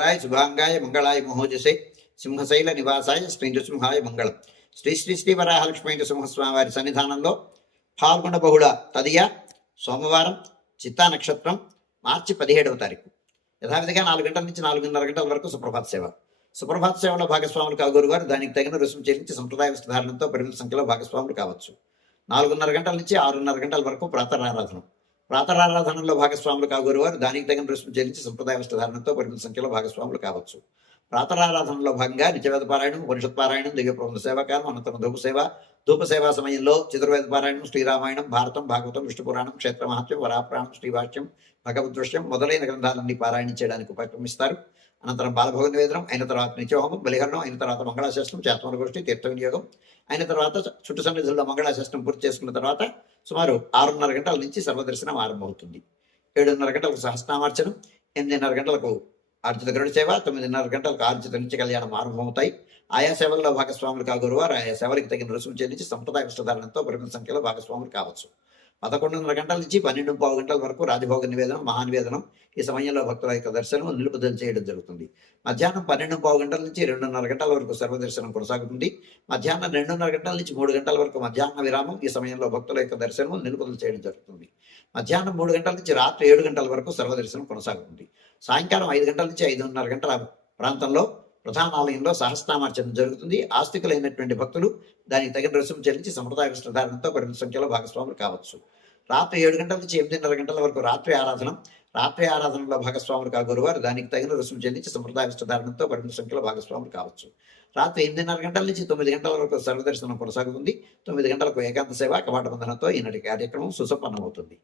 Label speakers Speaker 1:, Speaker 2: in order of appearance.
Speaker 1: రాయ శుభాంగాయ మంగళాయ మహోజసే సింహశైల నివాసాయ శ్రీ నృసింహాయ మంగళం శ్రీ శ్రీ శ్రీ వరాహలక్ష్మీ నృసింహస్వామి వారి సన్నిధానంలో పాల్గొన బహుళ తదియ సోమవారం చిత్తా నక్షత్రం మార్చి పదిహేడవ తారీఖు యథావిధిగా నాలుగు గంటల నుంచి నాలుగున్నర గంటల వరకు సుప్రభాత సేవ సుప్రభాత సేవలో భాగస్వాములు కాగోరు వారు దానికి తగిన రుసుము చెల్లించి సంప్రదాయ వస్త్రధారణతో పరిమిత సంఖ్యలో భాగస్వాములు కావచ్చు నాలుగున్నర గంటల నుంచి ఆరున్నర గంటల వరకు ప్రాతరారాధనం ప్రాతరారాధనలో భాగస్వాములు కాగోరు వారు దానికి తగిన రుసుము చెల్లించి సంప్రదాయ వస్త్రధారణతో పరిమిత సంఖ్యలో భాగస్వాములు కావచ్చు. ప్రాతరారాధనలో భాగంగా నిత్యవేద పారాయణం ఉపనిషత్ పారాయణం దివ్య సేవాకాలం అనంతరం ధూప సేవ ధూప సేవా సమయంలో చతుర్వేద పారాయణం శ్రీరామాయణం భారతం భాగవతం విష్ణు పురాణం క్షేత్ర మహత్యం వరాపురాణం భగవద్ భగవదృశ్యం మొదలైన గ్రంథాలన్నీ పారాయణ చేయడానికి ఉపక్రమిస్తారు. అనంతరం బాలభోగ నివేదనం అయిన తర్వాత నిత్యహోమం బలిహరణం అయిన తర్వాత మంగళాశాస్త్రం చేతమల గోష్ఠి తీర్థ వినియోగం అయిన తర్వాత చుట్టు సన్నిధుల్లో మంగళాశాస్త్రం పూర్తి చేసుకున్న తర్వాత సుమారు ఆరున్నర గంటల నుంచి సర్వదర్శనం ఆరంభమవుతుంది. ఏడున్నర గంటలకు సహస్నామార్చనం ఎనిమిదిన్నర గంటలకు ఆర్జిత గరుడ సేవ తొమ్మిదిన్నర గంటలకు ఆర్జిత నుంచి కళ్యాణం ఆరంభమవుతాయి. ఆయా సేవల్లో భాగస్వాములు కాగోరువారు ఆయా సేవలకు తగిన రుసుము చెల్లించి సంప్రదాయ వస్త్రధారణతో పరిమిత సంఖ్యలో భాగస్వాములు కావచ్చు. పదకొండున్నర గంటల నుంచి పన్నెండు పావు గంటల వరకు రాజభోగ నివేదనం మహానివేదనం ఈ సమయంలో భక్తుల యొక్క దర్శనం నిలుపుదల చేయడం జరుగుతుంది. మధ్యాహ్నం పన్నెండు పావు గంటల నుంచి రెండున్నర గంటల వరకు సర్వదర్శనం కొనసాగుతుంది. మధ్యాహ్నం రెండున్నర గంటల నుంచి మూడు గంటల వరకు మధ్యాహ్న విరామం ఈ సమయంలో భక్తుల యొక్క దర్శనం నిలుపుదల చేయడం జరుగుతుంది. మధ్యాహ్నం మూడు గంటల నుంచి రాత్రి ఏడు గంటల వరకు సర్వదర్శనం కొనసాగుతుంది. సాయంకాలం ఐదు గంటల నుంచి ఐదున్నర గంటల ప్రాంతంలో ప్రధాన ఆలయంలో సహస్రామార్చన జరుగుతుంది. ఆస్తికులైనటువంటి భక్తులు దానికి తగిన రుసుము చెల్లించి సంప్రదాయ వస్త్రధారణతో పరిమిత సంఖ్యలో భాగస్వాములు కావచ్చు. రాత్రి ఏడు గంటల నుంచి ఎనిమిదిన్నర గంటల వరకు రాత్రి ఆరాధన రాత్రి ఆరాధనలో భాగస్వాములు కాగోరు వారు దానికి తగిన రుసుము చెల్లించి సంప్రదాయ వస్త్రధారణతో పరిమిత సంఖ్యలో భాగస్వాములు కావచ్చు. రాత్రి ఎనిమిదిన్నర గంటల నుంచి తొమ్మిది గంటల వరకు సర్వదర్శనం కొనసాగుతుంది. తొమ్మిది గంటలకు ఏకాంత సేవ కవాట బంధనంతో ఈనాటి కార్యక్రమం సుసంపన్నమవుతుంది.